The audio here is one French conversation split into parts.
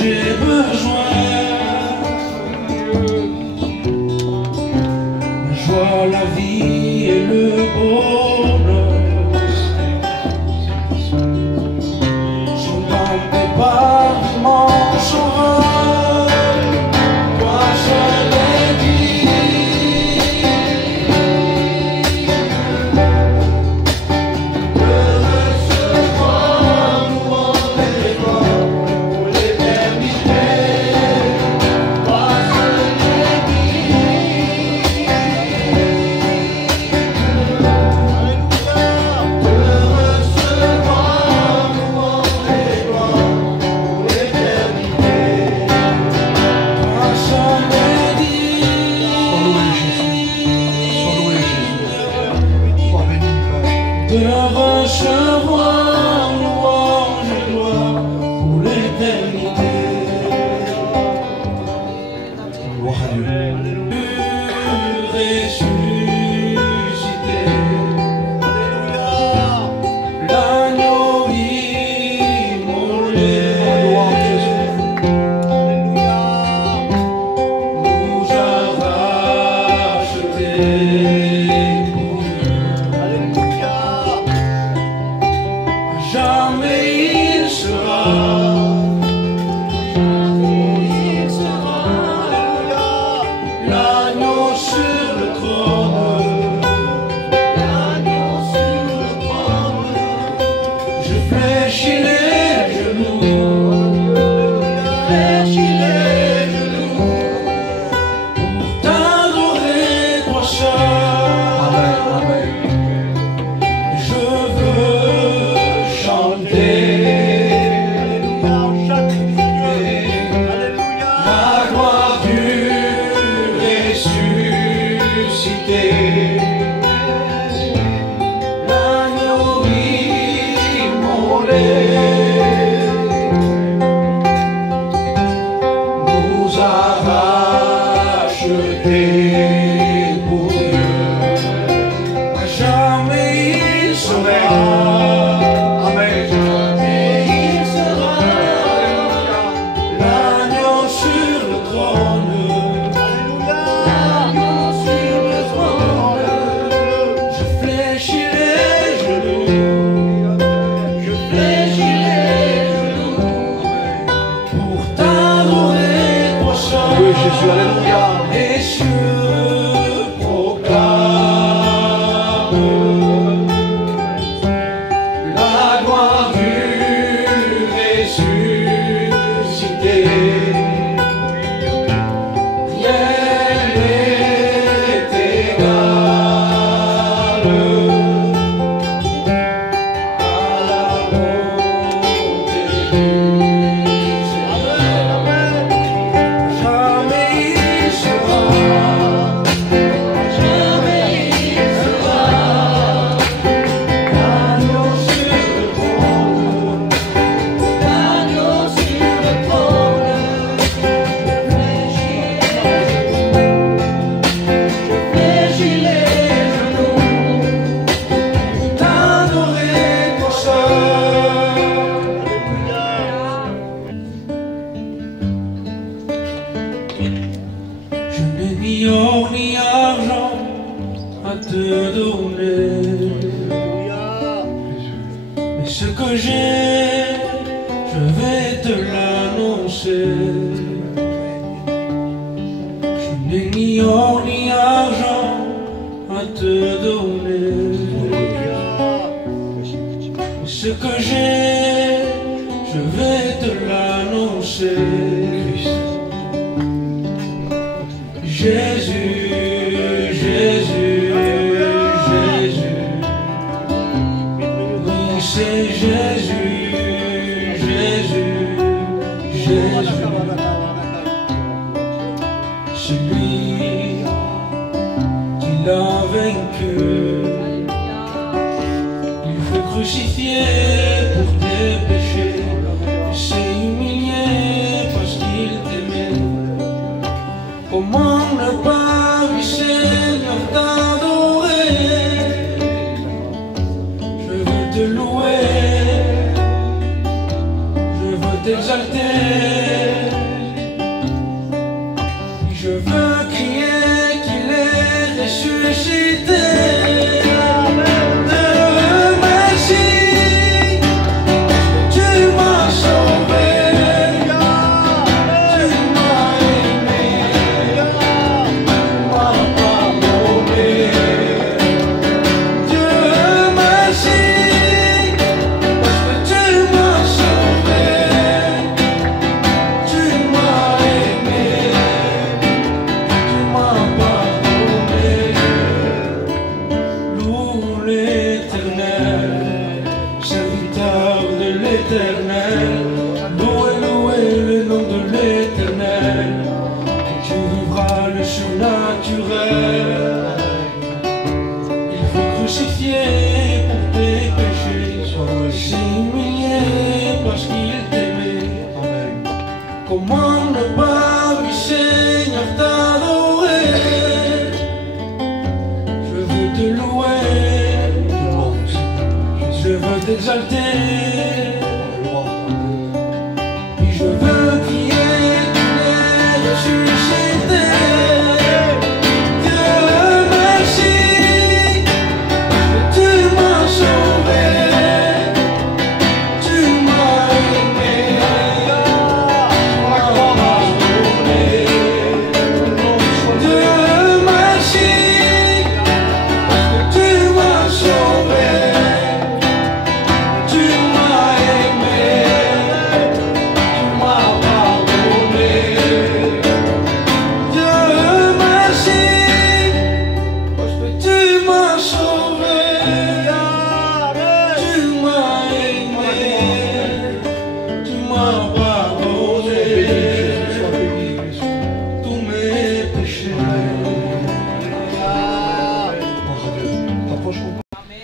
j'ai besoin. La joie, la vie et le bonheur sont dans tes pas, mon sauveur. Toi seul est digne de recevoir louange et gloire pour l'éternité. Toi seul est digne de recevoir louange et gloire pour l'éternité. Toi seul est digne de recevoir louange et gloire pour l'éternité. Gloire à Dieu. Ressuscité, l'agneau immolé nous a rachetés pour jamais il sera. L'agneau sur le trône, je fléchis les genoux, pour t'adorer toi seul. Amen, amen. Je veux chanter la gloire du ressuscité, l'agneau immolé nous a rachetés pour Dieu. À jamais il sera. Amen. Jamais il sera. L'agneau sur le trône. L'agneau sur le trône. Je fléchis les genoux. Je fléchis les genoux pour t'adorer toi seul. Oui, Jésus, alléluia. Et je proclame la gloire du ressuscité. Rien n'est égal à la bonté du Seigneur. Jamais il sera. Jamais il sera. L'agneau sur le trône. L'agneau sur le trône. Je fléchis les genoux pour t'adorer toi seul. Je n'ai ni or ni argent à te donner, mais ce que j'ai, je vais te l'annoncer. Je n'ai ni or ni argent à te donner, mais ce que j'ai, je vais te l'annoncer. Jésus, Jésus, Jésus, oui c'est Jésus, Jésus, Jésus, celui qui l'a vaincu. Il fut crucifié pour tes péchés, et s'est humilié parce qu'il t'aimait. Comment ne pas, oui Seigneur, t'adorer? Je veux te louer, je veux t'exalter. Comment ne pas, oui Seigneur, t'adorer? Je veux te louer, je veux t'exalter, et je veux crier et susciter. Dieu merci, tu m'as sauvé, tu m'as aimé.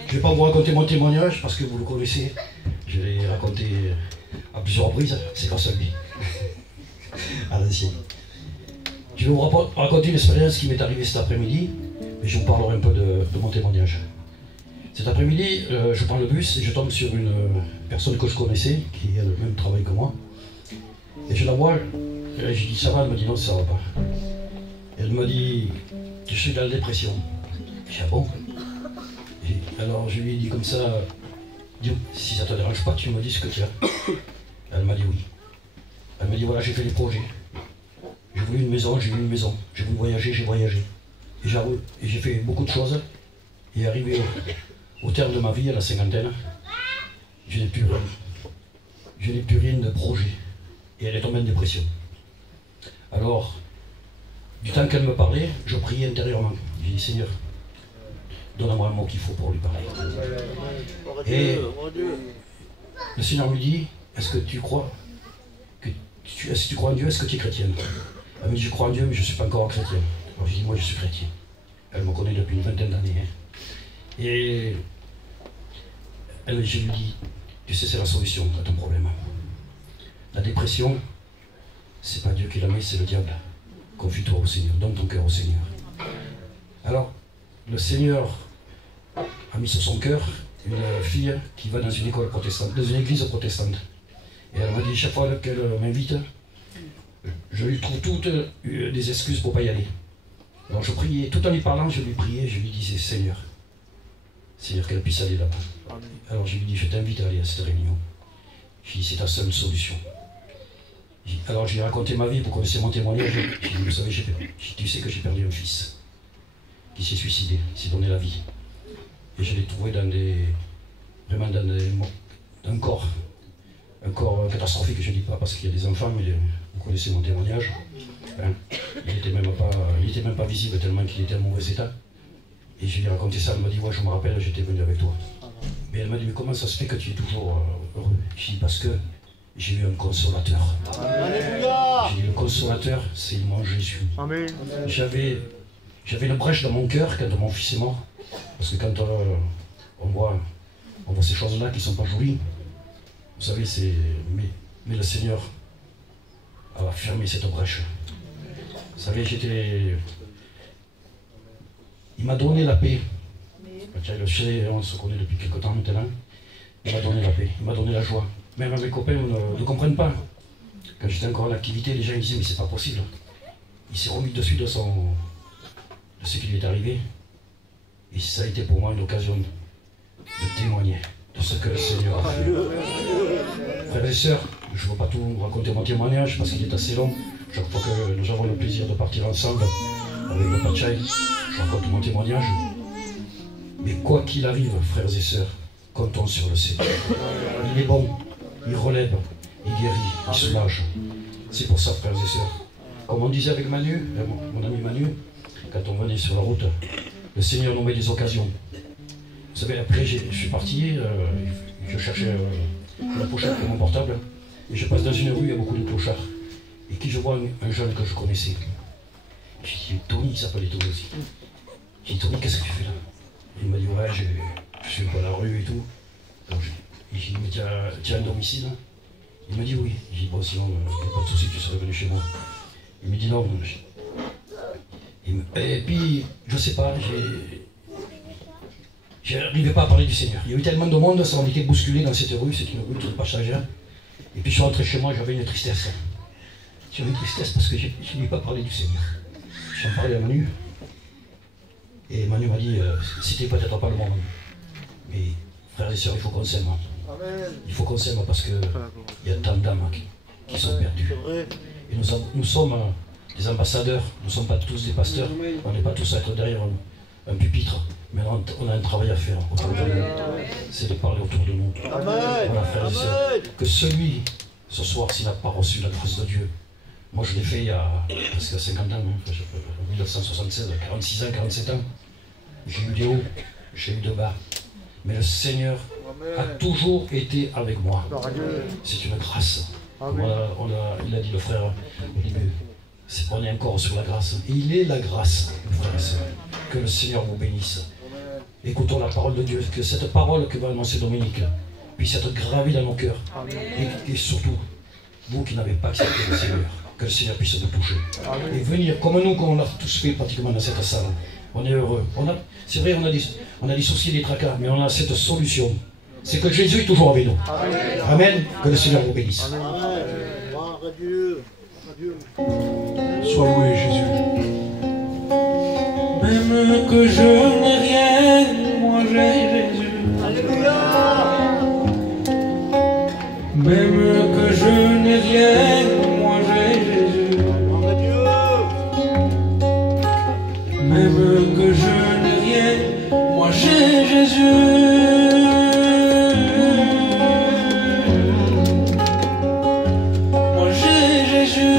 Je ne vais pas vous raconter mon témoignage parce que vous le connaissez. Je l'ai raconté à plusieurs reprises, c'est grâce à lui. À l'ancienne. Je vais vous raconter une expérience qui m'est arrivée cet après-midi, et je vous parlerai un peu de mon témoignage. Cet après-midi, je prends le bus et je tombe sur une personne que je connaissais, qui a le même travail que moi. Et je la vois, et je dis ça va, elle me dit non, ça va pas. Elle me dit, je suis dans la dépression. Je dis ah bon? Alors je lui ai dit comme ça, Dieu, si ça te dérange pas, tu me dis ce que tu as. Elle m'a dit oui. Elle m'a dit voilà, j'ai fait des projets. J'ai voulu une maison, j'ai eu une maison. J'ai voulu voyager, j'ai voyagé. Et j'ai fait beaucoup de choses. Et arrivé au terme de ma vie, à la cinquantaine, je n'ai plus rien. Je n'ai plus rien de projet. Et elle est tombée en dépression. Alors, du temps qu'elle me parlait, je priais intérieurement. J'ai dit Seigneur, donne-moi un mot qu'il faut pour lui parler. Et le Seigneur me dit, est-ce que tu crois est-ce que tu crois en Dieu, est-ce que tu es chrétienne? Elle me dit, je crois en Dieu, mais je ne suis pas encore chrétien. Alors je dis, moi je suis chrétien. Elle me connaît depuis une vingtaine d'années. Hein. Et je lui dis, tu sais, c'est la solution à ton problème. La dépression, c'est pas Dieu qui la met, c'est le diable. Confie-toi au Seigneur, donne ton cœur au Seigneur. Alors, le Seigneur a mis sur son cœur une fille qui va dans une école protestante, dans une église protestante. Et elle m'a dit, chaque fois qu'elle m'invite, je lui trouve toutes des excuses pour ne pas y aller. Alors je priais, tout en lui parlant, je lui priais, je lui disais, Seigneur, qu'elle puisse aller là-bas. Alors je lui dis, je t'invite à aller à cette réunion. J'ai dit, c'est ta seule solution. Alors j'ai raconté ma vie, vous connaissez mon témoignage. J'ai dit, vous savez, tu sais que j'ai perdu un fils qui s'est suicidé, il s'est donné la vie. Et je l'ai trouvé vraiment dans un corps catastrophique, je ne dis pas parce qu'il y a des enfants, mais vous connaissez mon témoignage. Hein, il n'était même pas visible tellement qu'il était en mauvais état. Et je lui ai raconté ça, elle m'a dit, ouais, je me rappelle, j'étais venu avec toi. Mais elle m'a dit, mais comment ça se fait que tu es toujours heureux? J'ai dit, parce que j'ai eu un consolateur. J'ai dit, le consolateur, c'est mon Jésus. J'avais une brèche dans mon cœur quand mon fils est mort. Parce que quand on voit ces choses-là qui ne sont pas jolies, vous savez, mais le Seigneur a fermé cette brèche. Vous savez, il m'a donné la paix. Le chien, on se connaît depuis quelque temps maintenant. Il m'a donné la paix, il m'a donné la joie. Même mes copains ne comprennent pas. Quand j'étais encore en activité, les gens me disaient, mais c'est pas possible. Il s'est remis dessus de ce qui lui est arrivé. Et ça a été pour moi une occasion de témoigner de ce que le Seigneur a fait. Frères et sœurs, je ne veux pas tout raconter mon témoignage parce qu'il est assez long. Chaque fois que nous avons le plaisir de partir ensemble avec le Pachai, je raconte mon témoignage. Mais quoi qu'il arrive, frères et sœurs, comptons sur le Seigneur. Il est bon, il relève, il guérit, il soulage. C'est pour ça, frères et sœurs. Comme on disait avec Manu, mon ami Manu, quand on venait sur la route, le Seigneur nous met des occasions. Vous savez, après, je suis parti, je cherchais la pochette pour mon portable, et je passe dans une rue, il y a beaucoup de clochards. Et qui je vois un jeune que je connaissais. J'ai dit, Tony, il s'appelait Tony aussi. J'ai dit, Tony, qu'est-ce que tu fais là? Il m'a dit, ouais, je suis pas à la rue et tout. Donc, j'ai dit, mais tu as un domicile? Il me dit oui. Je dis bon, sinon, pas de souci, tu serais venu chez moi. Il me dit non. Et puis, je sais pas, j'arrivais pas à parler du Seigneur. Il y a eu tellement de monde, ça on était bousculé dans cette rue, c'est une rue de passagère. Et puis je suis rentré chez moi, j'avais une tristesse. J'avais une tristesse parce que je n'ai pas parlé du Seigneur. J'en parlais à Manu. Et Manu m'a dit, c'était peut-être pas le moment. Mais frères et sœurs, il faut qu'on s'aime. Il faut qu'on s'aime parce qu'il y a tant d'âmes qui sont perdues. Et nous sommes des ambassadeurs, nous ne sommes pas tous des pasteurs, on n'est pas tous à être derrière un pupitre, mais on a un travail à faire autour de nous. C'est de parler autour de nous. Voilà, frères et sœurs, que celui, ce soir, s'il n'a pas reçu la grâce de Dieu, moi je l'ai fait il y a presque 50 ans, 1976, 46 ans, 47 ans, j'ai eu des hauts, j'ai eu des bas, mais le Seigneur a toujours été avec moi. C'est une grâce. Il a dit le frère au début, on est encore sur la grâce. Et il est la grâce, frères et sœurs. Que le Seigneur vous bénisse. Écoutons la parole de Dieu, que cette parole que va annoncer Dominique puisse être gravée dans nos cœurs. Et surtout, vous qui n'avez pas accepté le Seigneur, que le Seigneur puisse vous toucher. Et venir, comme nous, qu'on l'a tous fait pratiquement dans cette salle. On est heureux. C'est vrai, on a des soucis, des tracas, mais on a cette solution. C'est que Jésus est toujours avec nous. Amen. Que le Seigneur vous bénisse. Sois loué, Jésus. Même que je n'ai rien, moi j'ai Jésus. Même que je n'ai rien, moi j'ai Jésus. Même que je n'ai rien, moi j'ai Jésus. Moi j'ai Jésus.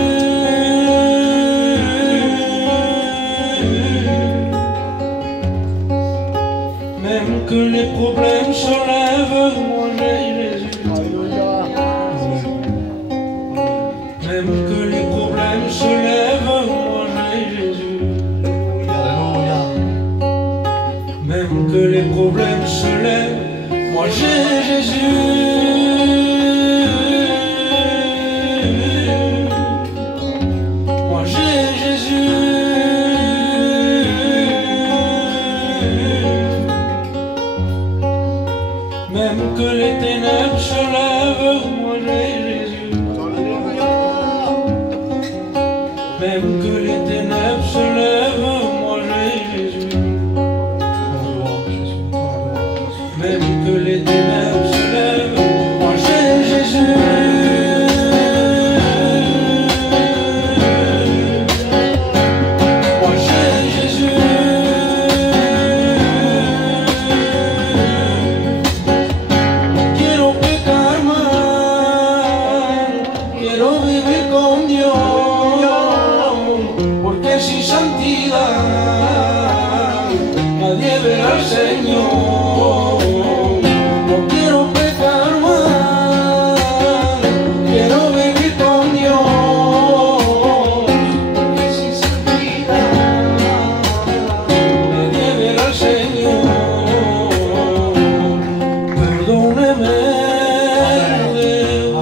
Même que les problèmes se lèvent, moi j'ai Jésus. Même que les problèmes se lèvent, moi j'ai Jésus. Même que les problèmes se lèvent, moi j'ai Jésus. Moi j'ai Jésus. Même que les ténèbres se lèvent, moi j'ai Jésus. Même que les ténèbres se lèvent, moi j'ai Jésus. Même que les ténèbres se lèvent, moi j'ai Jésus. Moi j'ai Jésus. Quiero pecar más, quiero vivir con Dios, porque sin santidad nadie verá al Señor. No quiero pecar más, quiero vivir con Dios, porque sin santidad nadie verá al Señor. Perdóneme, Déu,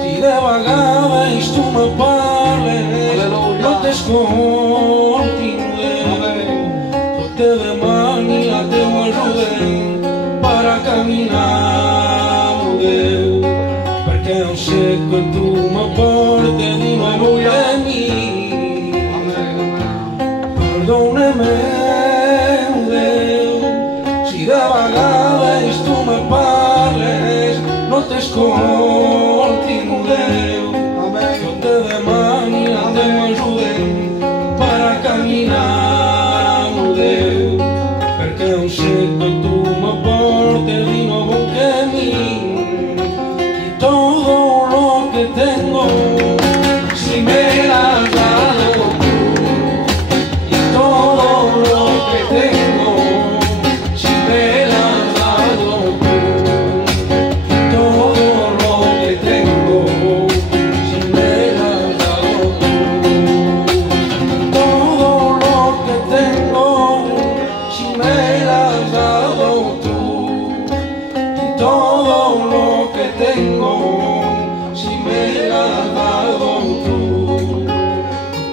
si de vegades tu me parles, no t'escoltin, Déu. Jo te demani la teua ajuda per a caminar, Déu, perquè jo sé que tu me portes de nou de mi. Perdóname, Déu, si de vegades tu me parles, no t'escoltin, Déu. Jo te demani la teua ajuda per a caminar, Déu, perquè jo sé que tu me portes de nou bon camí. Y todo lo que tengo, si me lo has dado tú. Y todo lo que tengo, si me lo has dado tú. Y todo lo que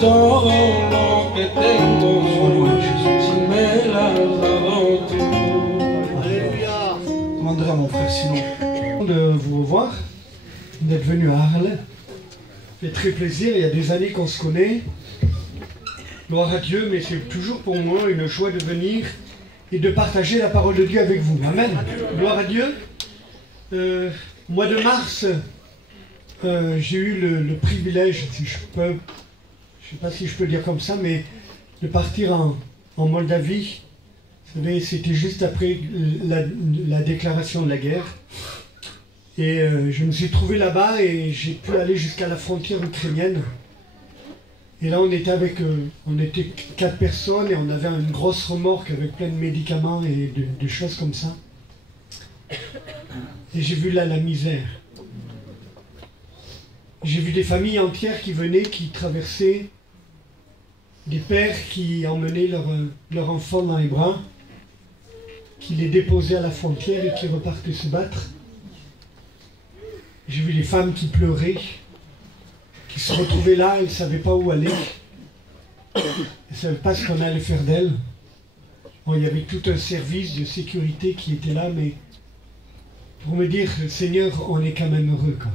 todo lo que tengo si me las has dado tú. Alléluia. Je demanderai à mon frère Simon de vous revoir, d'être venu à Arles. Ça fait très plaisir, il y a des années qu'on se connaît. Gloire à Dieu, mais c'est toujours pour moi une joie de venir et de partager la parole de Dieu avec vous. Amen. Gloire à Dieu. Mois de mars, j'ai eu le privilège, si je peux, je ne sais pas si je peux dire comme ça, mais de partir en Moldavie. Vous savez, c'était juste après la déclaration de la guerre. Et je me suis trouvé là-bas et j'ai pu aller jusqu'à la frontière ukrainienne. Et là, on était 4 personnes et on avait une grosse remorque avec plein de médicaments et de choses comme ça. Et j'ai vu là la misère. J'ai vu des familles entières qui venaient, qui traversaient, des pères qui emmenaient leurs enfants dans les bras, qui les déposaient à la frontière et qui repartaient se battre. J'ai vu des femmes qui pleuraient, qui se retrouvaient là, elles ne savaient pas où aller. Elles ne savaient pas ce qu'on allait faire d'elles. Bon, il y avait tout un service de sécurité qui était là, mais pour me dire, Seigneur, on est quand même heureux, quoi.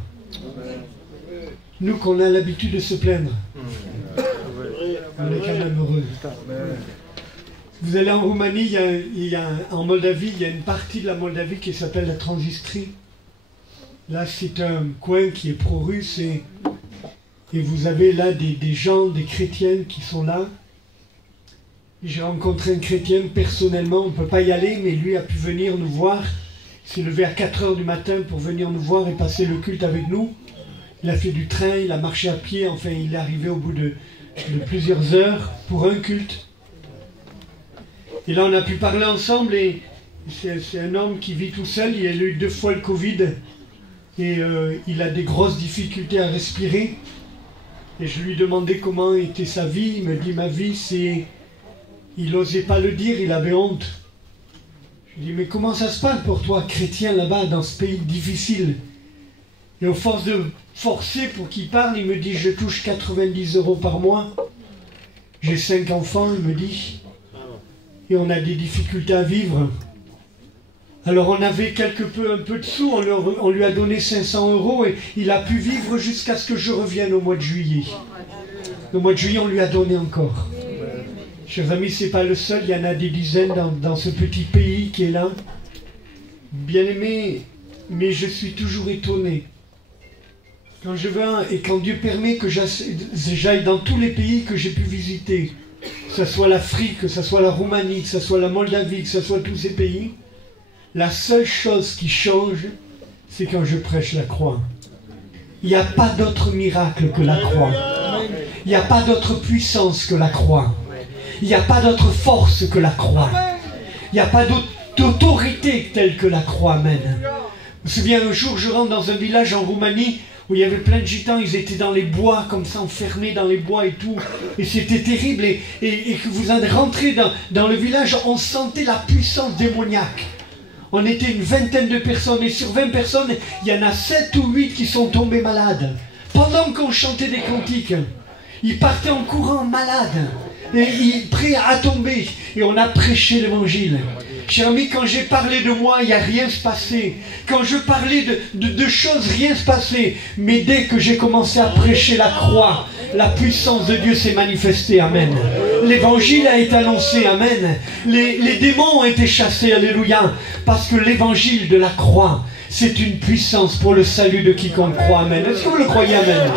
Nous, qu'on a l'habitude de se plaindre, on est quand même heureux. Vous allez en Roumanie, en Moldavie, il y a une partie de la Moldavie qui s'appelle la Transnistrie. Là, c'est un coin qui est pro-russe et vous avez là des gens, des chrétiens qui sont là. J'ai rencontré un chrétien personnellement, on ne peut pas y aller, mais lui a pu venir nous voir. Il s'est levé à 4 h du matin pour venir nous voir et passer le culte avec nous. Il a fait du train, il a marché à pied, enfin il est arrivé au bout de plusieurs heures pour un culte. Et là on a pu parler ensemble et c'est un homme qui vit tout seul, il a eu 2 fois le Covid et il a des grosses difficultés à respirer. Et je lui demandais comment était sa vie, il me dit ma vie c'est... Il n'osait pas le dire, il avait honte. Je lui dis mais comment ça se passe pour toi chrétien là-bas dans ce pays difficile? Et aux forces de forcer pour qu'il parle, il me dit je touche 90 € par mois. J'ai 5 enfants, il me dit. Et on a des difficultés à vivre. Alors on avait un peu de sous, on lui a donné 500 € et il a pu vivre jusqu'à ce que je revienne au mois de juillet. Le mois de juillet, on lui a donné encore. Chers amis, ce n'est pas le seul, il y en a des dizaines dans ce petit pays qui est là. Bien-aimé, mais je suis toujours étonné. Quand je viens et quand Dieu permet que j'aille dans tous les pays que j'ai pu visiter, que ce soit l'Afrique, que ce soit la Roumanie, que ce soit la Moldavie, que ce soit tous ces pays, la seule chose qui change, c'est quand je prêche la croix. Il n'y a pas d'autre miracle que la croix. Il n'y a pas d'autre puissance que la croix. Il n'y a pas d'autre force que la croix. Il n'y a pas d'autorité telle que la croix. Amen. Je me souviens un jour, je rentre dans un village en Roumanie où il y avait plein de gitans, ils étaient dans les bois, comme ça, enfermés dans les bois et tout. Et c'était terrible. Et que vous rentrez dans le village, on sentait la puissance démoniaque. On était une vingtaine de personnes, et sur 20 personnes, il y en a 7 ou 8 qui sont tombés malades. Pendant qu'on chantait des cantiques, ils partaient en courant malades, et prêts à tomber. Et on a prêché l'évangile. Cher ami, quand j'ai parlé de moi, il n'y a rien se passé. Quand je parlais de choses, rien se passait. Mais dès que j'ai commencé à prêcher la croix, la puissance de Dieu s'est manifestée. Amen. L'évangile a été annoncé. Amen. Les démons ont été chassés. Alléluia. Parce que l'évangile de la croix, c'est une puissance pour le salut de quiconque croit. Amen. Est-ce que vous le croyez? Amen.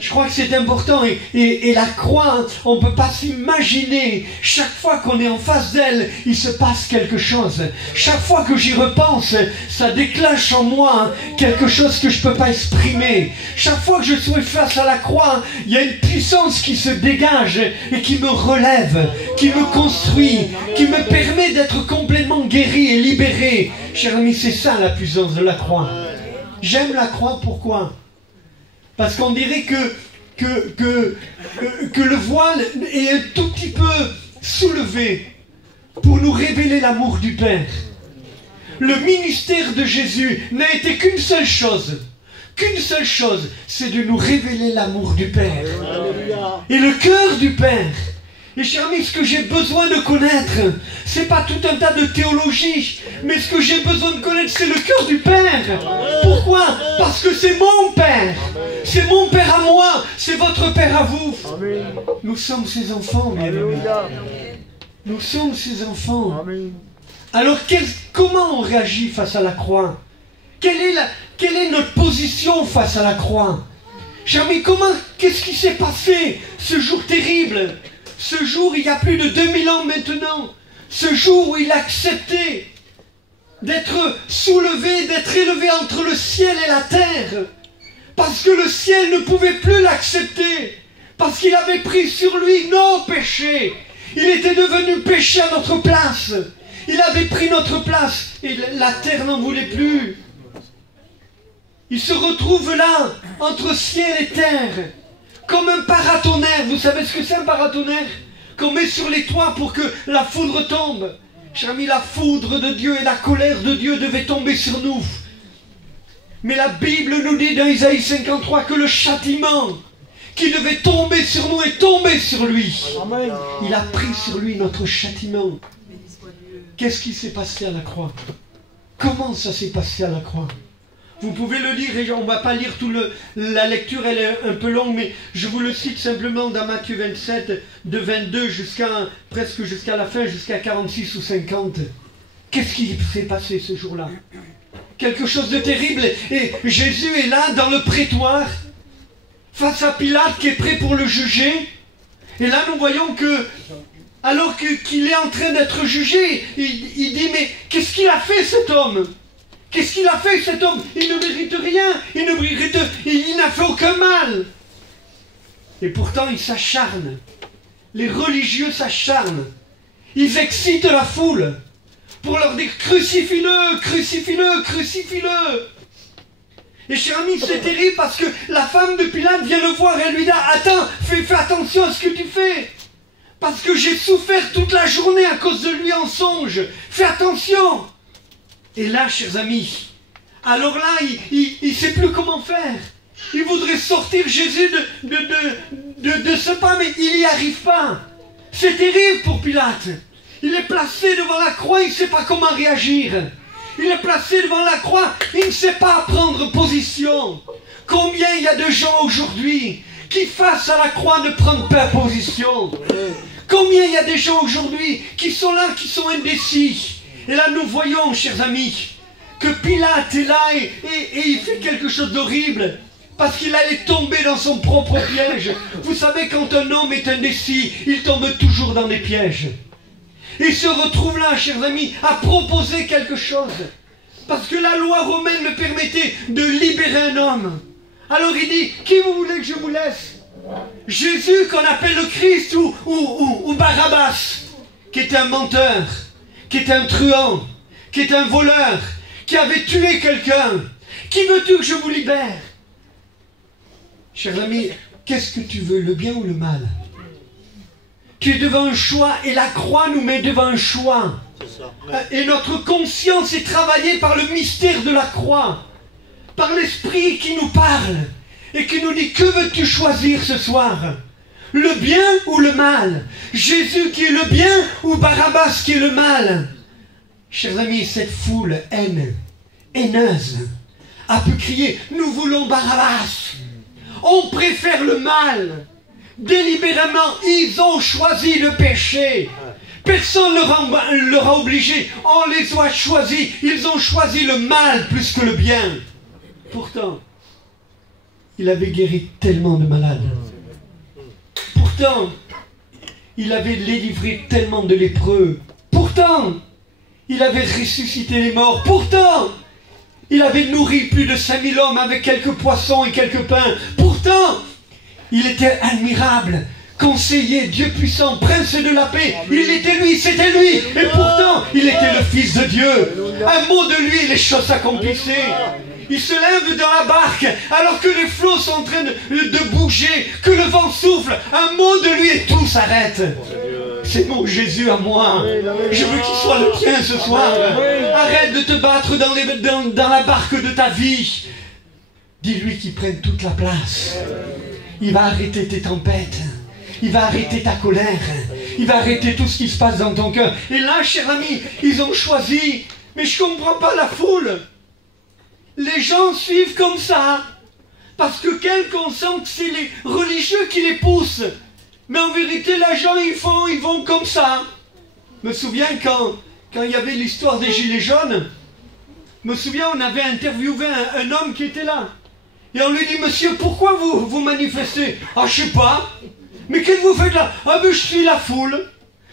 Je crois que c'est important. Et la croix, on ne peut pas s'imaginer. Chaque fois qu'on est en face d'elle, il se passe quelque chose. Chaque fois que j'y repense, ça déclenche en moi quelque chose que je ne peux pas exprimer. Chaque fois que je suis face à la croix, il y a une puissance qui se dégage et qui me relève, qui me construit, qui me permet d'être complètement guéri et libéré. Cher ami, c'est ça la puissance de la croix. J'aime la croix, pourquoi? Parce qu'on dirait que le voile est un tout petit peu soulevé pour nous révéler l'amour du Père. Le ministère de Jésus n'a été qu'une seule chose, c'est de nous révéler l'amour du Père. Et le cœur du Père. Et cher ami, ce que j'ai besoin de connaître, c'est pas tout un tas de théologie, mais ce que j'ai besoin de connaître, c'est le cœur du Père. Pourquoi? Parce que c'est mon Père. C'est mon Père à moi, c'est votre Père à vous. Nous sommes ses enfants, bien-aimés. Nous sommes ses enfants. Alors comment on réagit face à la croix? Quelle est notre position face à la croix? Cher ami, qu'est-ce qui s'est passé ce jour terrible? Ce jour, il y a plus de 2000 ans maintenant, ce jour où il a accepté d'être soulevé, d'être élevé entre le ciel et la terre, parce que le ciel ne pouvait plus l'accepter, parce qu'il avait pris sur lui nos péchés. Il était devenu péché à notre place. Il avait pris notre place et la terre n'en voulait plus. Il se retrouve là, entre ciel et terre, comme un paratonnerre. Vous savez ce que c'est un paratonnerre? Qu'on met sur les toits pour que la foudre tombe. Cher ami, la foudre de Dieu et la colère de Dieu devaient tomber sur nous. Mais la Bible nous dit dans Isaïe 53 que le châtiment qui devait tomber sur nous est tombé sur lui. Amen. Il a pris sur lui notre châtiment. Qu'est-ce qui s'est passé à la croix? Comment ça s'est passé à la croix? Vous pouvez le lire, et on ne va pas lire la lecture, elle est un peu longue, mais je vous le cite simplement dans Matthieu 27, de 22 presque jusqu'à la fin, jusqu'à 46 ou 50. Qu'est-ce qui s'est passé ce jour-là? Quelque chose de terrible, et Jésus est là dans le prétoire, face à Pilate qui est prêt pour le juger, et là nous voyons que, alors qu'il est en train d'être jugé, il dit, mais qu'est-ce qu'il a fait cet homme? Qu'est-ce qu'il a fait cet homme? Il ne mérite rien, il n'a fait aucun mal. Et pourtant il s'acharne. Les religieux s'acharnent. Ils excitent la foule pour leur dire crucifie-le, crucifie-le, crucifie-le. Et cher ami, c'est terrible parce que la femme de Pilate vient le voir et elle lui dit attends, fais attention à ce que tu fais. Parce que j'ai souffert toute la journée à cause de lui en songe. Fais attention. Et là, chers amis, alors là, il ne sait plus comment faire. Il voudrait sortir Jésus de ce pas, mais il n'y arrive pas. C'est terrible pour Pilate. Il est placé devant la croix, il ne sait pas comment réagir. Il est placé devant la croix, il ne sait pas prendre position. Combien il y a de gens aujourd'hui qui, face à la croix, ne prennent pas position? Combien il y a des gens aujourd'hui qui sont là, qui sont indécis? Et là, nous voyons, chers amis, que Pilate est là et il fait quelque chose d'horrible parce qu'il allait tomber dans son propre piège. Vous savez, quand un homme est indécis, il tombe toujours dans des pièges. Il se retrouve là, chers amis, à proposer quelque chose. Parce que la loi romaine le permettait de libérer un homme. Alors il dit, qui vous voulez que je vous laisse? Jésus, qu'on appelle le Christ, ou Barabbas, qui était un menteur, qui était un truand, qui était un voleur, qui avait tué quelqu'un. Qui veux-tu que je vous libère? Chers amis, qu'est-ce que tu veux, le bien ou le mal? Tu es devant un choix, et la croix nous met devant un choix. Et notre conscience est travaillée par le mystère de la croix, par l'Esprit qui nous parle, et qui nous dit, que veux-tu choisir ce soir? Le bien ou le mal? Jésus qui est le bien ou Barabbas qui est le mal? Chers amis, cette foule haineuse, a pu crier, nous voulons Barabbas. On préfère le mal. Délibérément, ils ont choisi le péché. Personne ne leur a obligé. On les a choisis. Ils ont choisi le mal plus que le bien. Pourtant, il avait guéri tellement de malades. Pourtant, il avait délivré tellement de lépreux. Pourtant, il avait ressuscité les morts. Pourtant, il avait nourri plus de 5000 hommes avec quelques poissons et quelques pains. Pourtant, il était admirable, conseiller, Dieu puissant, prince de la paix. Il était lui, c'était lui. Et pourtant, il était le Fils de Dieu. Un mot de lui, les choses s'accomplissaient. Il se lève dans la barque alors que les flots sont en train de bouger, que le vent souffle. Un mot de lui et tout s'arrête. C'est mon Jésus à moi. Je veux qu'il soit le tien ce soir. Arrête de te battre dans la barque de ta vie. Dis-lui qu'il prenne toute la place. il va arrêter tes tempêtes. Il va arrêter ta colère. Il va arrêter tout ce qui se passe dans ton cœur. Et là, cher ami, ils ont choisi. Mais je ne comprends pas la foule. Les gens suivent comme ça. Parce que quelqu'un sent que c'est les religieux qui les poussent. Mais en vérité, les gens, ils vont comme ça. Je me souviens quand il y avait l'histoire des Gilets jaunes, je me souviens, on avait interviewé un homme qui était là. Et on lui dit, monsieur, pourquoi vous manifestez? Ah, je sais pas. Mais qu'est-ce que vous faites là? Ah, mais je suis la foule.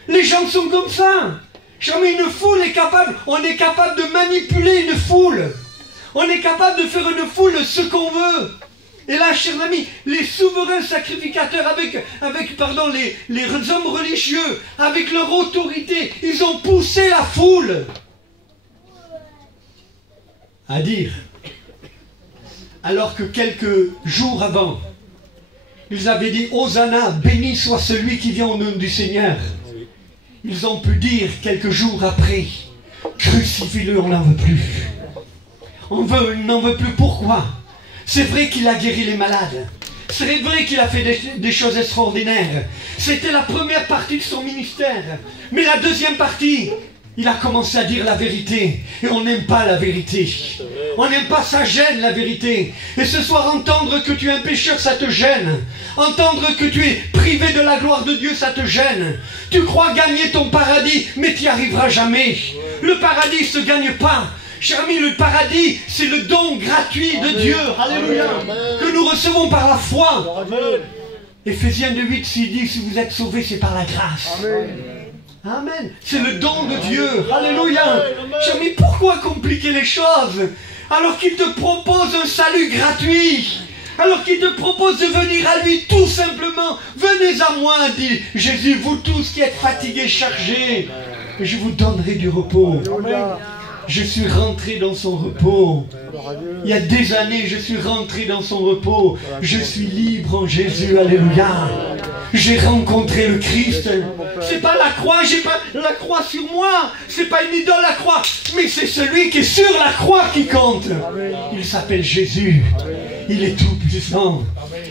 Les gens sont comme ça. Jamais une foule est capable, on est capable de manipuler une foule. On est capable de faire une foule ce qu'on veut. Et là, chers amis, les souverains sacrificateurs avec les hommes religieux, avec leur autorité, ils ont poussé la foule à dire, alors que quelques jours avant, ils avaient dit, Hosanna, béni soit celui qui vient au nom du Seigneur. Ils ont pu dire quelques jours après, crucifie-le, on n'en veut plus. On n'en veut plus, pourquoi? C'est vrai qu'il a guéri les malades. C'est vrai qu'il a fait des choses extraordinaires. C'était la première partie de son ministère. Mais la deuxième partie, il a commencé à dire la vérité. Et on n'aime pas la vérité. On n'aime pas, ça gêne la vérité. Et ce soir, entendre que tu es un pécheur, ça te gêne. Entendre que tu es privé de la gloire de Dieu, ça te gêne. Tu crois gagner ton paradis, mais tu n'y arriveras jamais. Le paradis ne se gagne pas. Cher ami, le paradis, c'est le don gratuit de Dieu, alléluia, que nous recevons par la foi. Éphésiens 2:8, s'il dit, si vous êtes sauvés, c'est par la grâce. Amen. C'est le don de Dieu, alléluia. Cher ami, pourquoi compliquer les choses alors qu'il te propose un salut gratuit? Alors qu'il te propose de venir à lui tout simplement. Venez à moi, dit Jésus, vous tous qui êtes fatigués, chargés, et je vous donnerai du repos. Je suis rentré dans son repos. Il y a des années, je suis rentré dans son repos. Je suis libre en Jésus, alléluia. J'ai rencontré le Christ. C'est pas la croix, j'ai pas la croix sur moi. C'est pas une idole la croix, mais c'est celui qui est sur la croix qui compte. Il s'appelle Jésus. Il est tout puissant.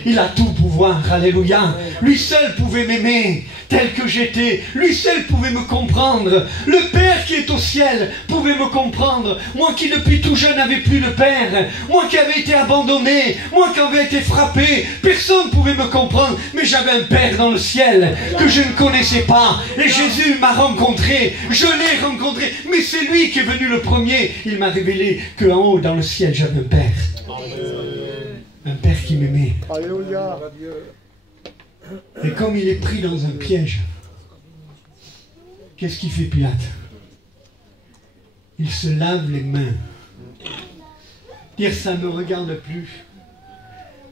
Il a tout pouvoir, alléluia. Lui seul pouvait m'aimer tel que j'étais. Lui seul pouvait me comprendre. Le Père qui est au ciel pouvait me comprendre. Moi qui depuis tout jeune n'avais plus de Père. Moi qui avais été abandonné. Moi qui avais été frappé. Personne ne pouvait me comprendre. Mais j'avais un Père dans le ciel que je ne connaissais pas. Et Jésus m'a rencontré. Je l'ai rencontré. Mais c'est lui qui est venu le premier. Il m'a révélé qu'en haut dans le ciel j'avais un Père. Un Père qui m'aimait. Alléluia. Et comme il est pris dans un piège, qu'est-ce qu'il fait Pilate? Il se lave les mains. Dire ça ne me regarde plus.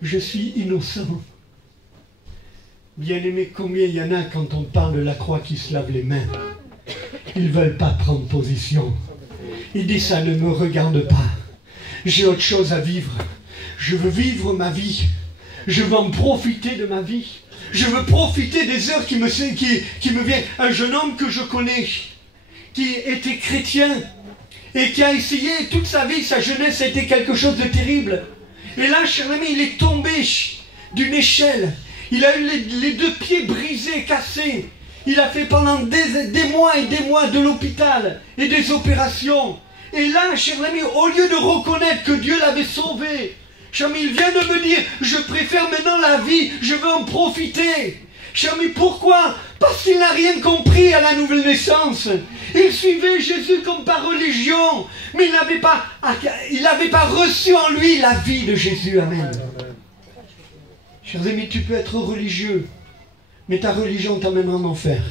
Je suis innocent. Bien-aimé, combien il y en a quand on parle de la croix qui se lave les mains? Ils ne veulent pas prendre position. Il dit ça ne me regarde pas. J'ai autre chose à vivre. Je veux vivre ma vie. Je veux en profiter de ma vie. Je veux profiter des heures qui me viennent. Un jeune homme que je connais, qui était chrétien, et qui a essayé toute sa vie, sa jeunesse a été quelque chose de terrible. Et là, cher ami, il est tombé d'une échelle. Il a eu les deux pieds brisés, cassés. Il a fait pendant des mois et des mois de l'hôpital et des opérations. Et là, cher ami, au lieu de reconnaître que Dieu l'avait sauvé, cher ami, il vient de me dire, je préfère maintenant la vie, je veux en profiter. Cher ami, pourquoi? Parce qu'il n'a rien compris à la nouvelle naissance. Il suivait Jésus comme par religion, mais il n'avait pas reçu en lui la vie de Jésus. Amen. Chers amis, tu peux être religieux, mais ta religion t'amènera en enfer.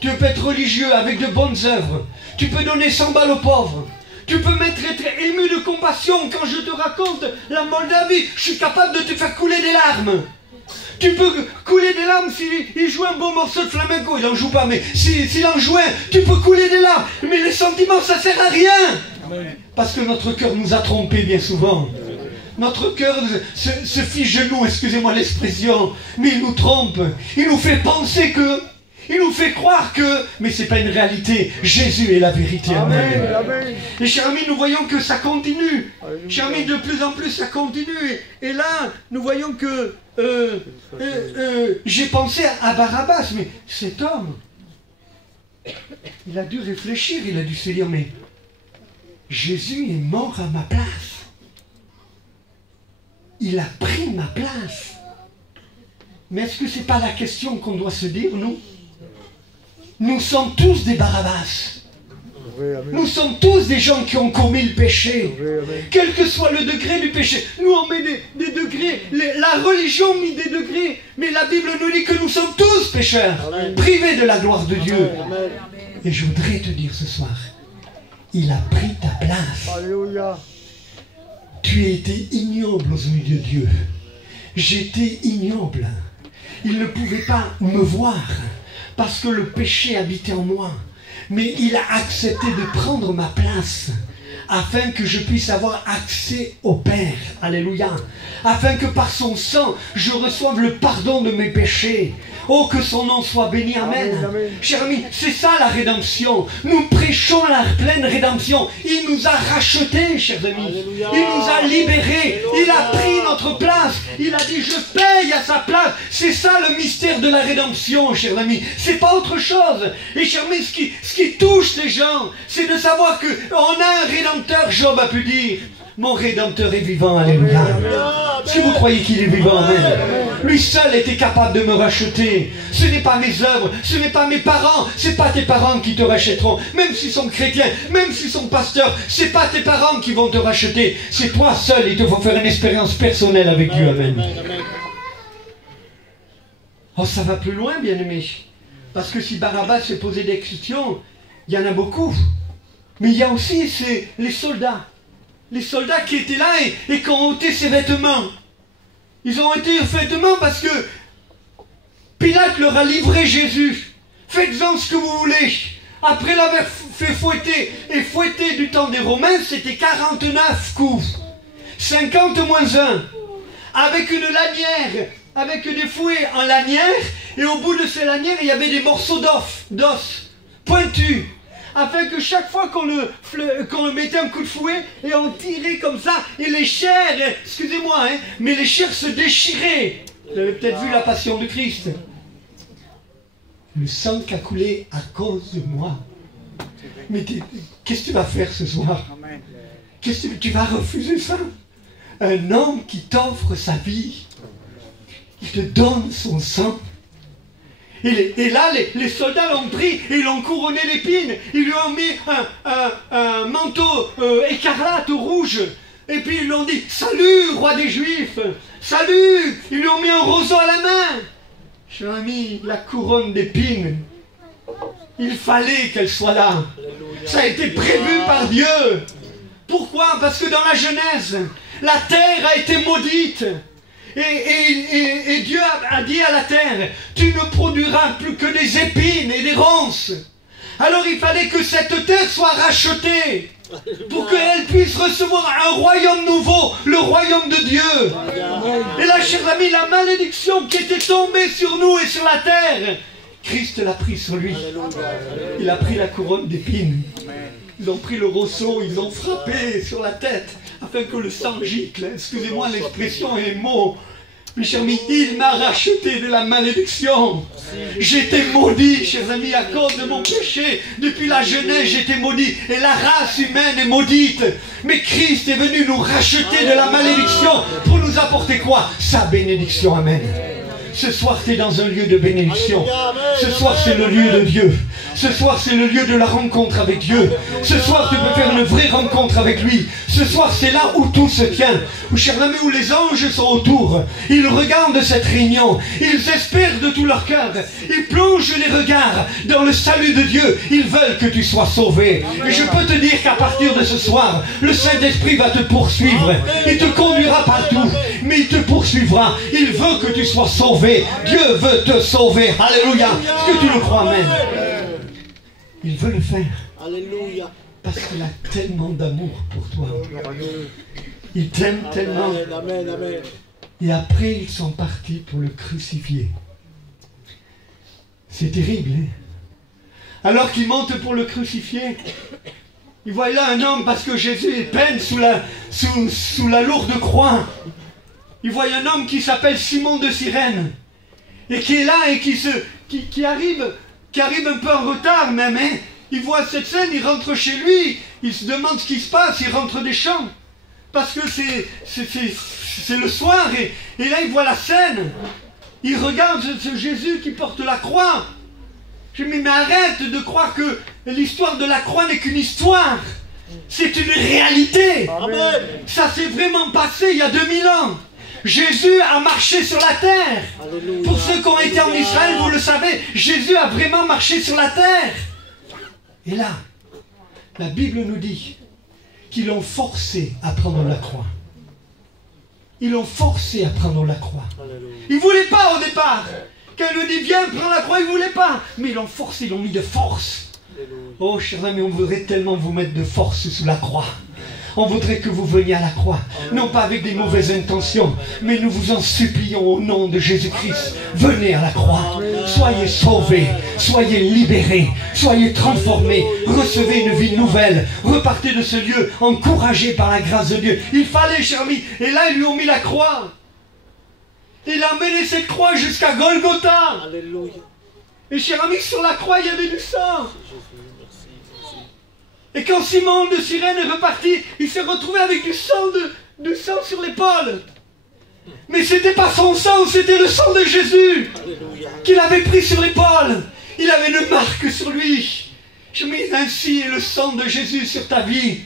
Tu peux être religieux avec de bonnes œuvres. Tu peux donner 100 balles aux pauvres. Tu peux être ému de compassion quand je te raconte la Moldavie. Je suis capable de te faire couler des larmes. Tu peux couler des larmes s'il joue un beau morceau de flamenco. Il n'en joue pas, mais s'il en joue un, tu peux couler des larmes. Mais les sentiments, ça ne sert à rien. Parce que notre cœur nous a trompés bien souvent. Notre cœur se fiche de nous, excusez-moi l'expression, mais il nous trompe. Il nous fait penser que... Il nous fait croire que... Mais ce n'est pas une réalité. Jésus est la vérité. Amen. Amen. Et chers amis, nous voyons que ça continue. Chers amis, de plus en plus, ça continue. Et là, nous voyons que j'ai pensé à Barabbas, mais cet homme, il a dû réfléchir, il a dû se dire, mais Jésus est mort à ma place. Il a pris ma place. Mais est-ce que ce n'est pas la question qu'on doit se dire, nous? Nous sommes tous des Barabbas. Nous sommes tous des gens qui ont commis le péché. Quel que soit le degré du péché. Nous on met des degrés. La religion met des degrés. Mais la Bible nous dit que nous sommes tous pécheurs. Privés de la gloire de Dieu. Et je voudrais te dire ce soir, il a pris ta place. Alléluia. Tu as été ignoble aux yeux de Dieu. J'étais ignoble. Il ne pouvait pas me voir parce que le péché habitait en moi. Mais il a accepté de prendre ma place afin que je puisse avoir accès au Père. Alléluia. Afin que par son sang, je reçoive le pardon de mes péchés. Oh, que son nom soit béni. Amen. Amen, amen. Chers amis, c'est ça la rédemption. Nous prêchons la pleine rédemption. Il nous a rachetés, chers amis. Alléluia. Il nous a libérés. Il a pris notre place. Il a dit, je paye à sa place. C'est ça le mystère de la rédemption, chers amis. C'est pas autre chose. Et chers amis, ce qui touche les gens, c'est de savoir qu'on a un rédempteur. Job a pu dire, mon rédempteur est vivant. Alléluia. Est-ce que vous croyez qu'il est vivant? Amen. Lui seul était capable de me racheter. Ce n'est pas mes œuvres, ce n'est pas mes parents, c'est pas tes parents qui te rachèteront. Même s'ils sont chrétiens, même s'ils sont pasteurs, c'est pas tes parents qui vont te racheter. C'est toi seul, il te faut faire une expérience personnelle avec Dieu. Amen. Oh, ça va plus loin, bien-aimés. Parce que si Barabbas se posait des questions, il y en a beaucoup. Mais il y a aussi les soldats. Les soldats qui étaient là et qui ont ôté ses vêtements. Ils ont été vêtements parce que Pilate leur a livré Jésus. Faites-en ce que vous voulez. Après l'avoir fait fouetter, et fouetter du temps des Romains, c'était 49 coups. 50 moins 1. Avec une lanière, avec des fouets en lanière, et au bout de ces lanières, il y avait des morceaux d'os pointus. Afin que chaque fois qu'on mettait un coup de fouet et on tirait comme ça, et les chairs, excusez-moi, hein, mais les chairs se déchiraient. Vous avez peut-être vu la passion de Christ. Le sang qui a coulé à cause de moi. Mais qu'est-ce que tu vas faire ce soir? Qu'est-ce que tu vas refuser ça? Un homme qui t'offre sa vie, qui te donne son sang. Et là, les soldats l'ont pris et l'ont couronné d'épines. Ils lui ont mis un manteau écarlate rouge. Et puis ils lui ont dit, salut, roi des Juifs, salut. Ils lui ont mis un roseau à la main. Je lui ai mis la couronne d'épines. Il fallait qu'elle soit là. Ça a été prévu par Dieu. Pourquoi? Parce que dans la Genèse, la terre a été maudite. Et Dieu a dit à la terre, tu ne produiras plus que des épines et des ronces. Alors il fallait que cette terre soit rachetée pour qu'elle puisse recevoir un royaume nouveau, le royaume de Dieu. Et là, chers amis, la malédiction qui était tombée sur nous et sur la terre, Christ l'a pris sur lui. Il a pris la couronne d'épines. Ils ont pris le roseau, ils ont frappé sur la tête afin que le sang gicle. Excusez-moi l'expression et les mots. Mais chers amis, il m'a racheté de la malédiction. J'étais maudit, chers amis, à cause de mon péché. Depuis la jeunesse, j'étais maudit. Et la race humaine est maudite. Mais Christ est venu nous racheter de la malédiction pour nous apporter quoi? Sa bénédiction. Amen. Ce soir, tu es dans un lieu de bénédiction. Ce soir, c'est le lieu de Dieu. Ce soir, c'est le lieu de la rencontre avec Dieu. Ce soir, tu peux faire une vraie rencontre avec lui. Ce soir, c'est là où tout se tient. Où, chers amis, où les anges sont autour. Ils regardent cette réunion. Ils espèrent de tout leur cœur. Ils plongent les regards dans le salut de Dieu. Ils veulent que tu sois sauvé. Et je peux te dire qu'à partir de ce soir, le Saint-Esprit va te poursuivre. Il te conduira partout. Mais il te poursuivra. Il veut que tu sois sauvé. Dieu veut te sauver. Alléluia. Est-ce que tu le crois, amen? Il veut le faire. Alléluia. Parce qu'il a tellement d'amour pour toi. Il t'aime tellement. Amen, amen. Et après, ils sont partis pour le crucifier. C'est terrible, hein? Alors qu'ils montent pour le crucifier, ils voient là un homme, parce que Jésus est peint sous la lourde croix. il voit un homme qui s'appelle Simon de Cyrène, et qui est là et qui arrive un peu en retard même. Hein. Il voit cette scène, il rentre chez lui, il se demande ce qui se passe, il rentre des champs. Parce que c'est le soir, et là il voit la scène. Il regarde ce Jésus qui porte la croix. Je me dis, mais arrête de croire que l'histoire de la croix n'est qu'une histoire. C'est une réalité. Amen. Ça s'est vraiment passé il y a 2000 ans. Jésus a marché sur la terre. Alléluia. Pour ceux qui ont été en Israël, vous le savez, Jésus a vraiment marché sur la terre. Et là, la Bible nous dit qu'ils l'ont forcé à prendre la croix. Ils l'ont forcé à prendre la croix. Alléluia. Ils ne voulaient pas au départ. Quand il nous dit viens, prends la croix, ils ne voulaient pas. Mais ils l'ont forcé, ils l'ont mis de force. Oh, chers amis, on voudrait tellement vous mettre de force sous la croix. On voudrait que vous veniez à la croix, non pas avec des mauvaises intentions, mais nous vous en supplions au nom de Jésus-Christ. Venez à la croix, soyez sauvés, soyez libérés, soyez transformés, recevez une vie nouvelle, repartez de ce lieu encouragés par la grâce de Dieu. Il fallait, chers amis, et là ils lui ont mis la croix. Il a emmené cette croix jusqu'à Golgotha. Alléluia. Et chers amis, sur la croix il y avait du sang. Et quand Simon de Cyrène est reparti, il s'est retrouvé avec du sang sur l'épaule. Mais ce n'était pas son sang, c'était le sang de Jésus Alléluia. qu'il avait pris sur l'épaule. Il avait une marque sur lui. Je mets ainsi le sang de Jésus sur ta vie.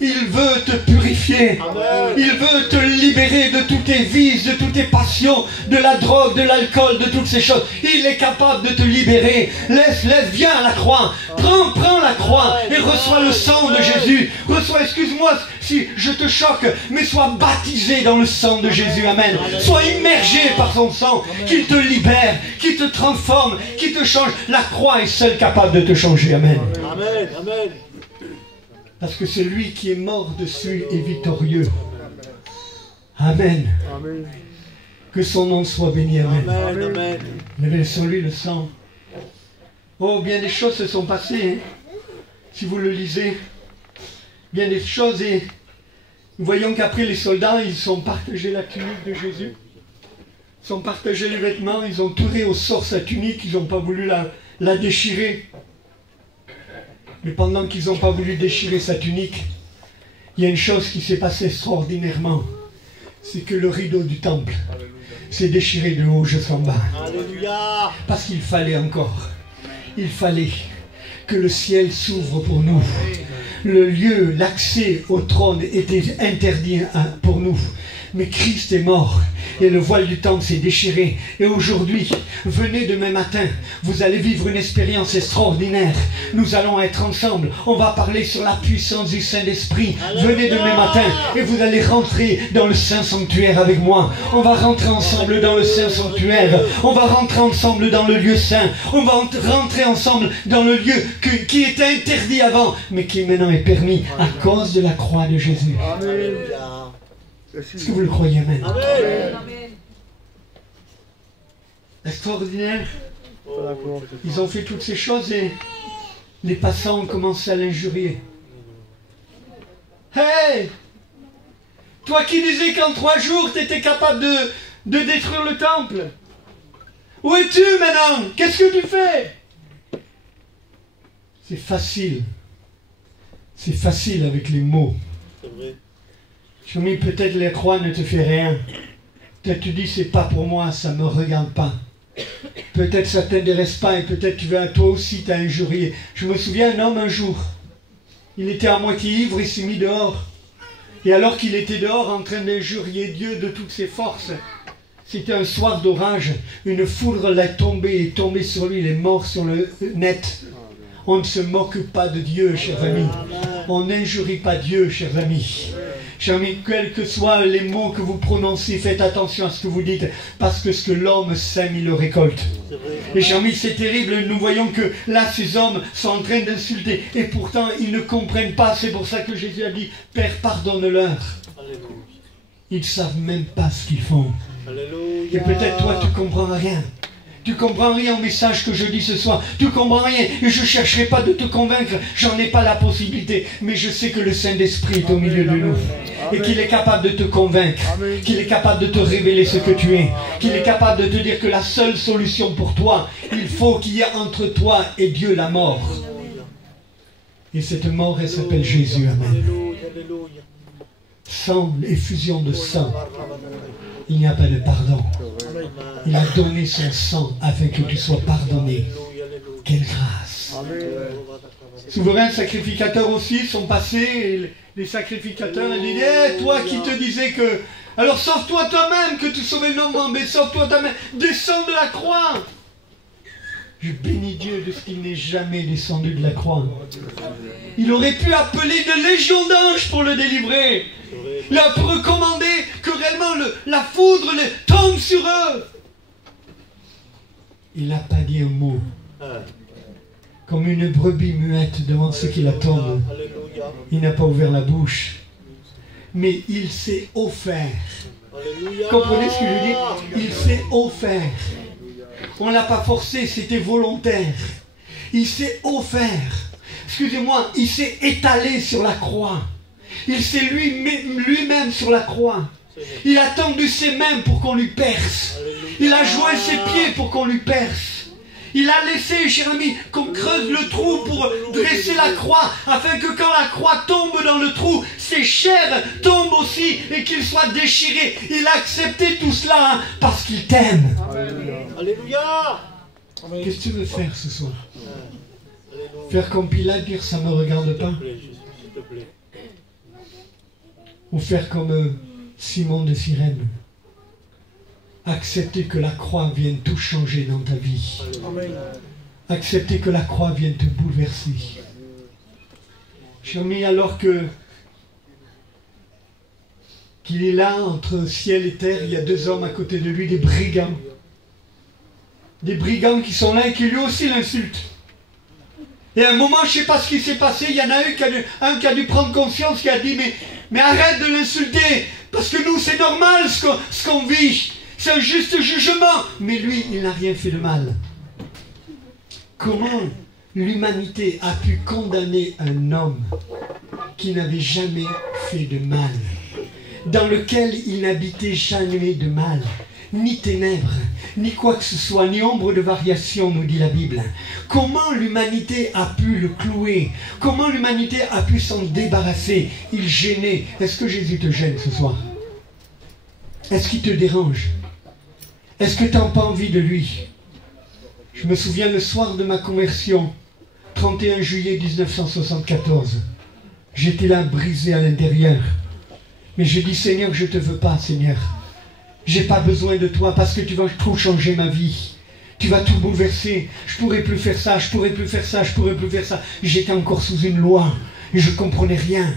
Il veut te purifier. Amen. Il veut te libérer de tous tes vices, de toutes tes passions, de la drogue, de l'alcool, de toutes ces choses. Il est capable de te libérer. Laisse, viens à la croix. Prends la croix et reçois le sang de Jésus. Reçois, excuse-moi si je te choque, mais sois baptisé dans le sang de Jésus. Amen. Sois immergé par son sang, qu'il te libère, qu'il te transforme, qu'il te change. La croix est seule capable de te changer. Amen. Amen. Amen. Parce que celui qui est mort dessus est victorieux. Amen. Amen. Que son nom soit béni. Amen. Amen. Amen. Levez sur lui le sang. Oh, bien des choses se sont passées. Hein. Si vous le lisez, bien des choses. Et nous voyons qu'après les soldats, ils ont partagé la tunique de Jésus. Ils ont partagé les vêtements. Ils ont touré au sort sa tunique. Ils n'ont pas voulu la déchirer. Mais pendant qu'ils n'ont pas voulu déchirer sa tunique, il y a une chose qui s'est passée extraordinairement. C'est que le rideau du temple s'est déchiré de haut jusqu'en bas. Alléluia. Parce qu'il fallait encore. Il fallait que le ciel s'ouvre pour nous. Le lieu, l'accès au trône était interdit pour nous. Mais Christ est mort et le voile du temple s'est déchiré. Et aujourd'hui, venez demain matin, vous allez vivre une expérience extraordinaire. Nous allons être ensemble. On va parler sur la puissance du Saint-Esprit. Venez demain matin et vous allez rentrer dans le Saint-Sanctuaire avec moi. On va rentrer ensemble dans le Saint-Sanctuaire. On va rentrer ensemble dans le lieu saint. On va rentrer ensemble dans le lieu qui était interdit avant, mais qui maintenant est permis à cause de la croix de Jésus. Alléluia. Est-ce que vous le croyez? Amen. Amen. Extraordinaire. Ils ont fait toutes ces choses et les passants ont commencé à l'injurier. Hey! Toi qui disais qu'en 3 jours tu étais capable de détruire le temple. Où es-tu maintenant? Qu'est-ce que tu fais? C'est facile. C'est facile avec les mots. C'est vrai. Chemin, peut-être la croix ne te fait rien. Peut-être tu dis c'est pas pour moi, ça me regarde pas. Peut-être ça t'intéresse pas et peut-être tu vas toi aussi t'as injurié. Je me souviens un homme un jour. Il était à moitié ivre, il s'est mis dehors. Et alors qu'il était dehors en train d'injurier Dieu de toutes ses forces, c'était un soir d'orage. Une foudre l'a tombé sur lui, il est mort sur le net. On ne se moque pas de Dieu, chers amis. On n'injurie pas Dieu, chers amis. Chers amis, quels que soient les mots que vous prononcez, faites attention à ce que vous dites, parce que ce que l'homme sème, il le récolte. Et chers amis, c'est terrible, nous voyons que là, ces hommes sont en train d'insulter, et pourtant, ils ne comprennent pas. C'est pour ça que Jésus a dit, Père, pardonne-leur. Ils ne savent même pas ce qu'ils font. Alléluia. Et peut-être toi, tu ne comprends rien. Tu comprends rien au message que je dis ce soir. Tu comprends rien. Et je ne chercherai pas de te convaincre. J'en ai pas la possibilité. Mais je sais que le Saint-Esprit est au milieu de nous. Et qu'il est capable de te convaincre. Qu'il est capable de te révéler ce que tu es. Qu'il est capable de te dire que la seule solution pour toi, il faut qu'il y ait entre toi et Dieu la mort. Et cette mort, elle s'appelle Jésus. Amen. Sans l'effusion de sang, il n'y a pas de pardon. Il a donné son sang afin que tu sois pardonné. Quelle grâce. Souverains sacrificateurs aussi sont passés. Les sacrificateurs, ils disaient, hey, toi qui te disais que... Alors sauve-toi toi-même que tu sauves le nom, mais sauve-toi toi-même. Descends de la croix. Je bénis Dieu de ce qu'il n'est jamais descendu de la croix. Il aurait pu appeler une légion d'anges pour le délivrer. Il a pu recommander que réellement la foudre tombe sur eux. Il n'a pas dit un mot. Comme une brebis muette devant ceux qui l'attendent. Il n'a pas ouvert la bouche. Mais il s'est offert. Comprenez ce que je dis? Il s'est offert. On ne l'a pas forcé, c'était volontaire. Il s'est offert. Excusez-moi, il s'est étalé sur la croix. Il s'est lui-même sur la croix. Il a tendu ses mains pour qu'on lui perce. Il a joint ses pieds pour qu'on lui perce. Il a laissé, cher ami, qu'on creuse le trou pour dresser la croix, afin que quand la croix tombe dans le trou, ses chairs tombent aussi et qu'il soit déchiré. Il a accepté tout cela parce qu'il t'aime. Alléluia. Qu'est-ce que tu veux faire ce soir? Faire comme Pilate, dire ça ne me regarde pas? Ou faire comme Simon de Cyrène? Accepter que la croix vienne tout changer dans ta vie. Accepter que la croix vienne te bouleverser. Cher ami, alors qu'il est là entre ciel et terre, il y a deux hommes à côté de lui, des brigands. Des brigands qui sont là et qui lui aussi l'insultent. Et à un moment, je ne sais pas ce qui s'est passé, il y en a un qui a dû prendre conscience, qui a dit mais arrête de l'insulter, parce que nous c'est normal ce qu'on vit. C'est un juste jugement. Mais lui, il n'a rien fait de mal. Comment l'humanité a pu condamner un homme qui n'avait jamais fait de mal, dans lequel il n'habitait jamais de mal, ni ténèbres, ni quoi que ce soit, ni ombre de variation, nous dit la Bible. Comment l'humanité a pu le clouer? Comment l'humanité a pu s'en débarrasser? Il gênait. Est-ce que Jésus te gêne ce soir? Est-ce qu'il te dérange? Est-ce que tu n'as pas envie de lui? Je me souviens le soir de ma conversion, 31 juillet 1974. J'étais là brisé à l'intérieur. Mais j'ai dit, Seigneur, je ne te veux pas, Seigneur. J'ai pas besoin de toi parce que tu vas tout changer ma vie. Tu vas tout bouleverser. Je pourrais plus faire ça, je pourrais plus faire ça, je pourrais plus faire ça. J'étais encore sous une loi et je comprenais rien.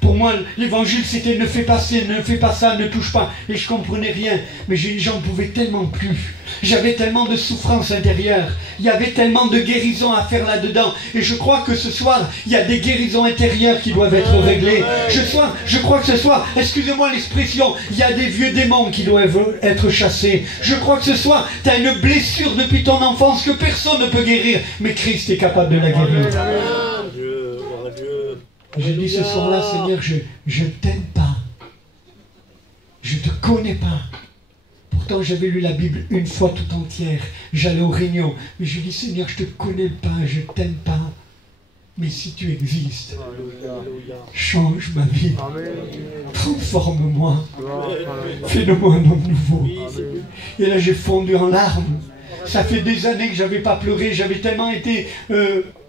Pour moi, l'évangile, c'était ne fais pas ça, ne fais pas ça, ne touche pas. Et je comprenais rien. Mais j'en pouvais tellement plus. J'avais tellement de souffrance intérieure. Il y avait tellement de guérisons à faire là-dedans. Et je crois que ce soir, il y a des guérisons intérieures qui doivent être réglées. Je crois que ce soir, excusez-moi l'expression, il y a des vieux démons qui doivent être chassés. Je crois que ce soir, tu as une blessure depuis ton enfance que personne ne peut guérir. Mais Christ est capable de la guérir. J'ai dit ce soir-là, Seigneur, je ne t'aime pas. Je ne te connais pas. Pourtant, j'avais lu la Bible une fois tout entière. J'allais aux réunions. Mais je dis, Seigneur, je ne te connais pas, je ne t'aime pas. Mais si tu existes, change ma vie. Transforme-moi. Fais-le-moi un homme nouveau. Et là, j'ai fondu en larmes. Ça fait des années que je n'avais pas pleuré. J'avais tellement été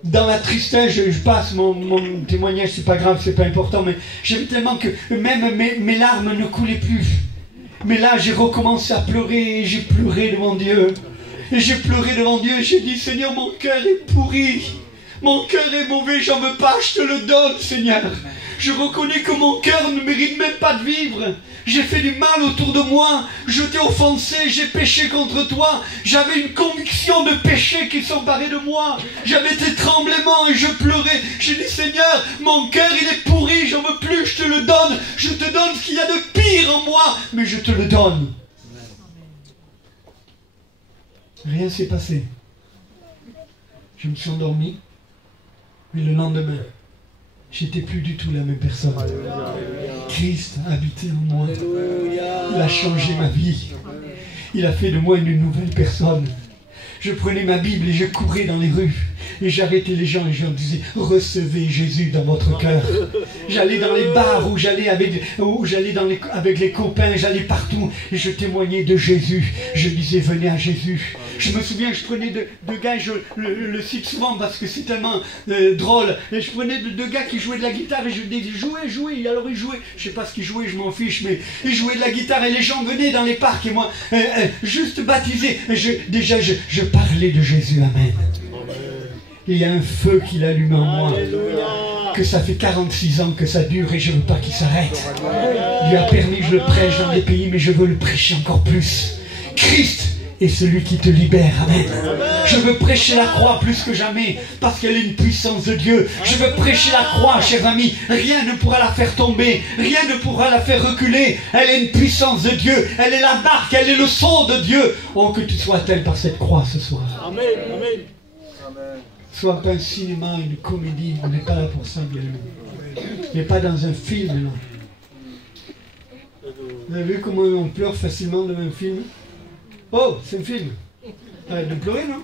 dans la tristesse. Je passe mon témoignage, c'est pas grave, c'est pas important. Mais j'avais tellement que même mes larmes ne coulaient plus. Mais là, j'ai recommencé à pleurer. Et j'ai pleuré devant Dieu. Et j'ai pleuré devant Dieu. Et j'ai dit, Seigneur, mon cœur est pourri. Mon cœur est mauvais, j'en veux pas, je te le donne, Seigneur. Je reconnais que mon cœur ne mérite même pas de vivre. J'ai fait du mal autour de moi. Je t'ai offensé, j'ai péché contre toi. J'avais une conviction de péché qui s'emparait de moi. J'avais des tremblements et je pleurais. J'ai dit, Seigneur, mon cœur il est pourri, j'en veux plus, je te le donne. Je te donne ce qu'il y a de pire en moi, mais je te le donne. Rien s'est passé. Je me suis endormi, mais le lendemain, j'étais plus du tout la même personne. Christ a habité en moi. Il a changé ma vie. Il a fait de moi une nouvelle personne. Je prenais ma Bible et je courais dans les rues. Et j'arrêtais les gens et je leur disais, recevez Jésus dans votre cœur. J'allais dans les bars où j'allais avec les copains, j'allais partout et je témoignais de Jésus. Je disais, venez à Jésus. Je me souviens que je prenais deux gars, je le cite souvent parce que c'est tellement drôle. Et je prenais deux gars qui jouaient de la guitare et je disais, jouez. Et alors ils jouaient, je sais pas ce qu'ils jouaient, je m'en fiche, mais ils jouaient de la guitare et les gens venaient dans les parcs et moi, juste baptisé. Je parlais de Jésus, amen. Il y a un feu qu'il allume en moi. Que ça fait 46 ans que ça dure et je ne veux pas qu'il s'arrête. Dieu a permis que je le prêche dans des pays, mais je veux le prêcher encore plus. Christ est celui qui te libère, amen. Je veux prêcher la croix plus que jamais, parce qu'elle est une puissance de Dieu. Je veux prêcher la croix, chers amis. Rien ne pourra la faire tomber, rien ne pourra la faire reculer. Elle est une puissance de Dieu, elle est la marque, elle est le sceau de Dieu. Oh, que tu sois tel par cette croix ce soir. Amen, amen. Soit pas un cinéma, une comédie, on n'est pas là pour ça, bien aimé. On n'est pas dans un film, là. Vous avez vu comment on pleure facilement devant un film? Oh, c'est un film. Arrête de pleurer, non?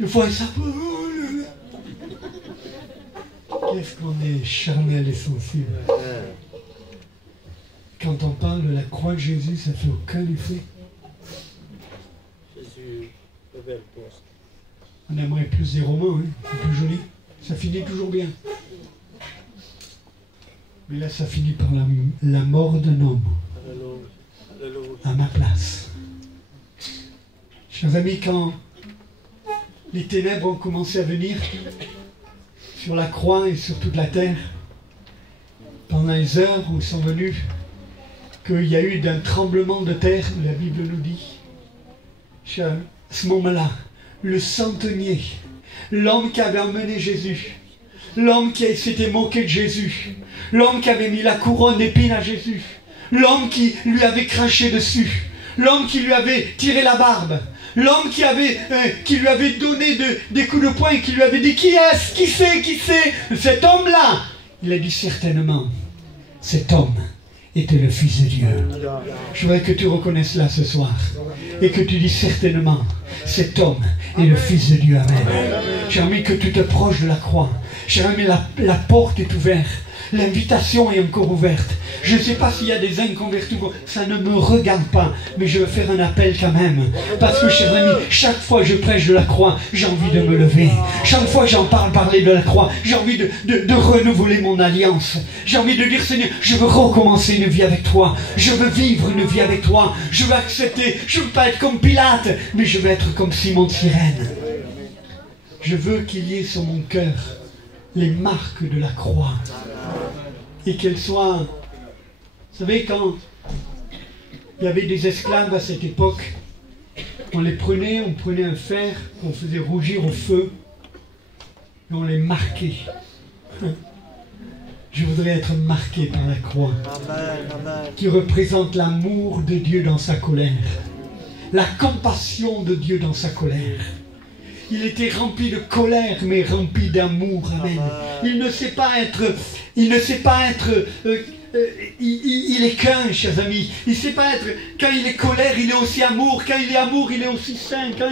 Des fois, ça... Qu'est-ce qu'on est charnel et sensible. Quand on parle de la croix de Jésus, ça fait aucun effet. Jésus, on aimerait plus des romans, hein? C'est plus joli. Ça finit toujours bien. Mais là, ça finit par la mort d'un homme. À ma place. Chers amis, quand les ténèbres ont commencé à venir sur la croix et sur toute la terre, pendant les heures où ils sont venus, qu'il y a eu d'un tremblement de terre, la Bible nous dit, à ce moment-là, le centenier, l'homme qui avait emmené Jésus, l'homme qui s'était moqué de Jésus, l'homme qui avait mis la couronne d'épines à Jésus, l'homme qui lui avait craché dessus, l'homme qui lui avait tiré la barbe, l'homme qui lui avait donné des coups de poing et qui lui avait dit, qui est-ce? Qui c'est? Cet homme-là. Il a dit certainement, cet homme était le Fils de Dieu. Je voudrais que tu reconnaisses là ce soir et que tu dis certainement, cet homme est le Fils de Dieu. Amen. J'ai envie que tu te proches de la croix. J'ai envie la porte est ouverte. L'invitation est encore ouverte. Je ne sais pas s'il y a des inconvertis, ça ne me regarde pas, mais je veux faire un appel quand même. Parce que, chers amis, chaque fois que je prêche de la croix, j'ai envie de me lever. Chaque fois que j'en parler de la croix, j'ai envie de renouveler mon alliance. J'ai envie de dire, Seigneur, je veux recommencer une vie avec toi. Je veux vivre une vie avec toi. Je veux accepter, je ne veux pas être comme Pilate, mais je veux être comme Simon de Cyrène. Je veux qu'il y ait sur mon cœur les marques de la croix. Et qu'elles soient... Vous savez, quand il y avait des esclaves à cette époque, on les prenait, on prenait un fer, on faisait rougir au feu, et on les marquait. Je voudrais être marqué par la croix, qui représente l'amour de Dieu dans sa colère, la compassion de Dieu dans sa colère. Il était rempli de colère, mais rempli d'amour. Amen. Il ne sait pas être... Il est qu'un, chers amis. Il ne sait pas être... Quand il est colère, il est aussi amour. Quand il est amour, il est aussi saint. Quand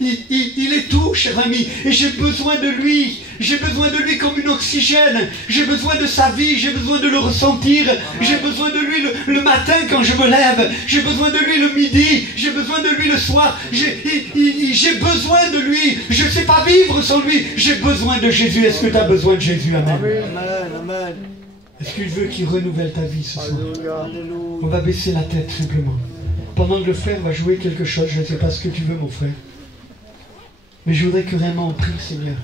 il est tout, chers amis. Et j'ai besoin de lui. J'ai besoin de lui comme une oxygène. J'ai besoin de sa vie. J'ai besoin de le ressentir. J'ai besoin de lui le matin quand je me lève. J'ai besoin de lui le midi. J'ai besoin de lui le soir. J'ai besoin de lui. Je ne sais pas vivre sans lui. J'ai besoin de Jésus. Est-ce que tu as besoin de Jésus? Amen. Amen. Est-ce qu'il veut qu'il renouvelle ta vie ce soir? On va baisser la tête simplement. Pendant que le frère va jouer quelque chose, je ne sais pas ce que tu veux, mon frère. Mais je voudrais que vraiment on prie, Seigneur.